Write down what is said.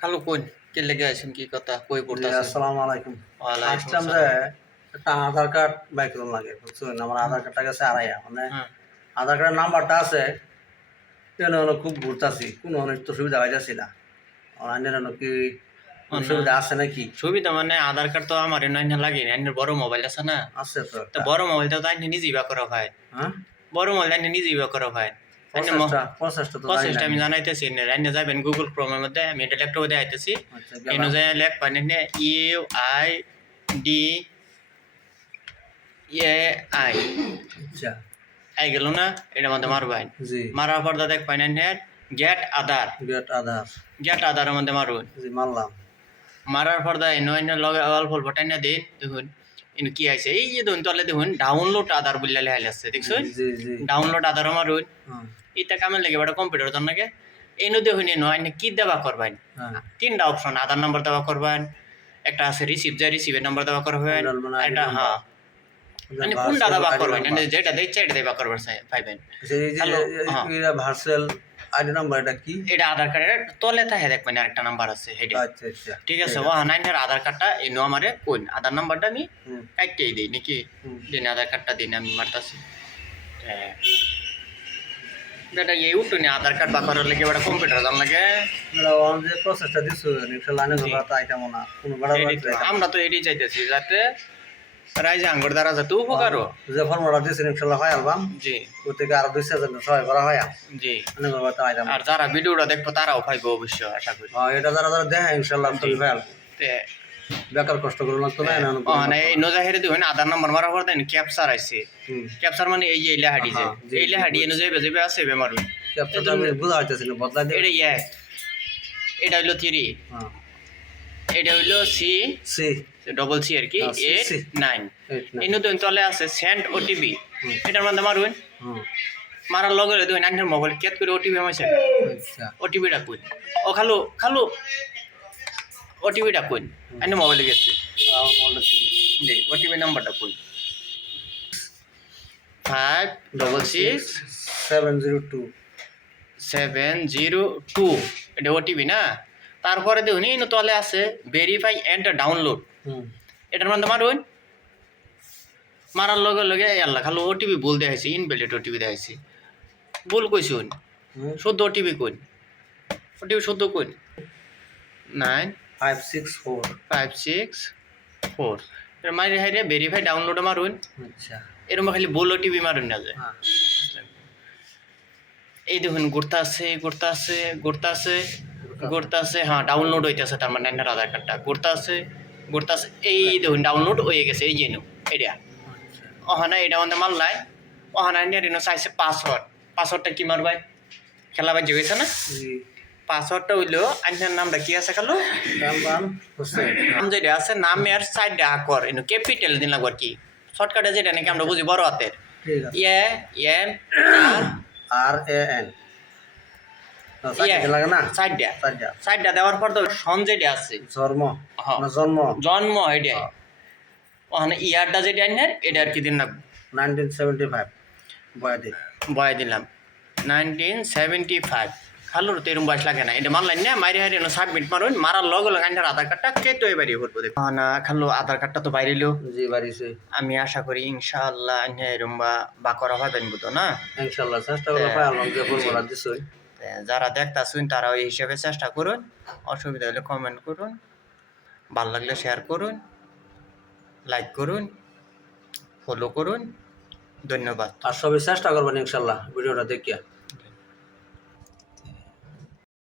খালু কোন কে লেগে আছেন কি কথা কই জি, পড়তাছেন? আসসালামু আলাইকুম। ওয়ালাইকুম আসলাম যে আসসালাম। একটা আধার কার্ড বাই করুন লাগে, বুঝছেন? আমার আধার কার্ডটা গেছে আড়াইয়া, মানে হ্যাঁ, আধার কার্ডের নাম্বারটা আছে, কেন হলো খুব ঘুরতাছি, কোনো অনেক তো সুবিধা পাইতাছি না। অনলাইনে কি কোনো না সুবিধা আছে নাকি? সুবিধা মানে আধার কার্ড তো আমার এনে লাগে না, এনে বড় মোবাইল আছে না। আছে তো তো একটা। বড় মোবাইলটা তো এনে নিজেই বা করা হয়। হ্যাঁ, বড় মোবাইল এনে নিজেই বা করা হয়। এনে প্রসেসটা তো জানি না প্রসেসটা আমি আমি। জানাইতেছি এনে এনে যাবেন গুগল ক্রোমের মধ্যে, আমি এটা ল্যাপটপে দেখাইতেছি। আচ্ছা, এনে গেলাম। যায় লেখবেন এনে UIDAI আচ্ছা, আই গেল না, এটা মধ্যে মারবেন। জি। মারার পর দেখবেন এনে গেট আধার, গেট আধার। গেট আধারের মধ্যে মারুন। জি, মারলাম। মারার পর দা এনো এনে লগে অল্প অল্প টাইনা দিন, দেখুন এনে কি আছে, এই যে দেখুন তলে দেখুন ডাউনলোড আধার বললে লেখা আছে, জি, দেখছেন? জি, জি। ডাউনলোড আধার মারুন। হ্যাঁ, এটা কামে লাগে বড় কম্পিউটার জান নাকি এনো দেখুন এনো এনে কি দেওয়া করবেন। হ্যাঁ। তিনটা অপশন, আধার নাম্বার দেওয়া করবেন, একটা আছে রিসিভ যায় রিসিভের নাম্বার দেওয়া করবেন, এনরোলমেন্ট আর আইডি একটা নাম্বার। হ্যাঁ মানে কোনটা ভার্চুয়াল দেওয়া আইডি করবেন, নাম্বার। যেটা দেখছে এটা দেওয়া করবেন পাইবেন। এই যে হ্যালো হ্যাঁ, ভার্চুয়াল আইডি নাম্বার, এটা কি? এটা আধার কার্ডের তলে থাকে দেখবেন আরেকটা নাম্বার আছে সেটা। আচ্ছা, আচ্ছা, ঠিক আছে, ও নাইনের আধার কার্ডটা এনো আমারে কোন আধার নাম্বারটা আমি হুম, কাটতেই দিই নাকি, হুম। দিন আধার কার্ডটা দিন আমি মারতাছি। হ্যাঁ বেটা এই উঠো নি আধার কার্ড বা করার লাগে বেটা কম্পিউটার জান লাগে। এটা অন যে প্রসেসটা দিছো, ইনশাআল্লাহ আনে জি। গবা তাই কেমন না, কোনো বড় এটাই তো, আমরা তো এটাই চাইতেছি যাতে রাইজে আঙ্গুর দ্বারা যাতে উপকার হোক। যে ফর্মুলা দিছেন ইনশাআল্লাহ হয় অ্যালবাম, জি ওই থেকে আরো 2-4 জন সহায় করা হয়, জি, আনে গবা তাই কেমন। আর যারা ভিডিওটা দেখবো তারাও পাইবো অবশ্য আশা করি। এটা যারা যারা দেখে ইনশাআল্লাহ জি। সবই হয় অ্যালবাম। তে বেকার কষ্ট করে লাগতো না, না মানে এই নজাহেরে দিবেন আধার নাম্বার মারার পর দেন ক্যাপচার আইছে। হুম। ক্যাপচার মানে এই যে লেহাডি যে হ্যাঁ, জি, এই জি, লেহাডি এনে বুঝছি। যাবে যাবে আছে বেমারুন। ক্যাপচারটা আমি বুঝা হইতেছি না, বদলাই দিই। এটা এক, এটা হইলো 3, হ্যাঁ, এটা হইলো সি সি, ডবল সি আর কি হ্যাঁ, সি, 8 সি। 9। 8 9। এনে তো তলে আছে সেন্ড ওটিপি, হুম, এটার মধ্যে মারুন। হুম। মারার লগে লগে দেখুন আন্টার মোবাইল কেত করে ওটিপি আমাইছে, আচ্ছা। ওটিপিটা কই ও খালু খালু ওটিপিটা কই আন্টার মোবাইলে গেছে, দেখ ওটিপি নাম্বারটা কই 566 702। 702, এটা ওটিপি না। তারপরে দেখুন এই তলে আছে ভেরিফাই এন্ড ডাউনলোড, হুম। এটার মধ্যে মারুন। মারার লগে লগে আল্লাহ খালু ওটিপি ভুল দেখাইছে, ইনভ্যালিড ওটিপি দেখাইছে। ভুল কইছুন, হুম। শুদ্ধ ওটিপি কই, ওটিপি শুদ্ধ কই 564। 9564। এর মাইরে হাইরে ভেরিফাই ডাউনলোড মারুন। আচ্ছা। এরকম খালি ভুল ওটিপি মারুন না যায়। হ্যাঁ। এই দেখুন ঘুরতে আছে হ্যাঁ ডাউনলোড হইতেছে, তার মানে আপনার আধার কার্ডটা ঘুরতে আছে এই দেখুন ডাউনলোড হয়ে গেছে এই জেনু এটা। আচ্ছা। ওখানে এটা আমাদের মারলাই, ওখানে নিয়ে চাইছে পাসওয়ার্ডটা কি মারবাই খেলা বাজে হয়েছে না। জি। পাসওয়ার্ডটা হইলো আপনার নামটা কি আছে খালো, কামরান হোসেন। নাম যেটা আছে নামের সাইডে আকর এনো ক্যাপিটাল দিন লাগবে আর কি, শর্টকাটে যেটা নাকি আমরা বুঝি বড় হাতের ঠিক আছে। M R RAN। সাইড লাগে না? সাইডটা সাইডটা। সাইডটা দেওয়ার পর তো সন যেটা আছে জন্ম। হ্যাঁ। না জন্ম। জন্ম এটা হ্যাঁ। ওখানে ইয়ারটা যেটা আনলেন এটা আর কি দিন লাগবে 1975 বয়াদি। বয় দিলাম 1975। খালুর তো এরকম বয়স লাগে না, এটা মানলেন না মারি হারি সাবমিট মারুন। মারার লগে লগে আনটার আধার কার্ডটা কেটে বাইরে করবো দেখো না খালু আধার কার্ডটা তো বাইরে এলো। জি, বাড়িছে। আমি আশা করি ইনশাআল্লাহ আন্য এরকম বা করা পাবেন বুঝো না। ইনশাআল্লাহ চেষ্টা করে পাই আলম যে ফর্মুলা দিছই। যারা দেখতাছুন তারা ওই হিসেবে চেষ্টা করুন, অসুবিধা হলে কমেন্ট করুন, ভালো লাগলে শেয়ার করুন, লাইক করুন, ফলো করুন। ধন্যবাদ। আর সবাই চেষ্টা করবেন ইনশাআল্লাহ ভিডিওটা দেখিয়া।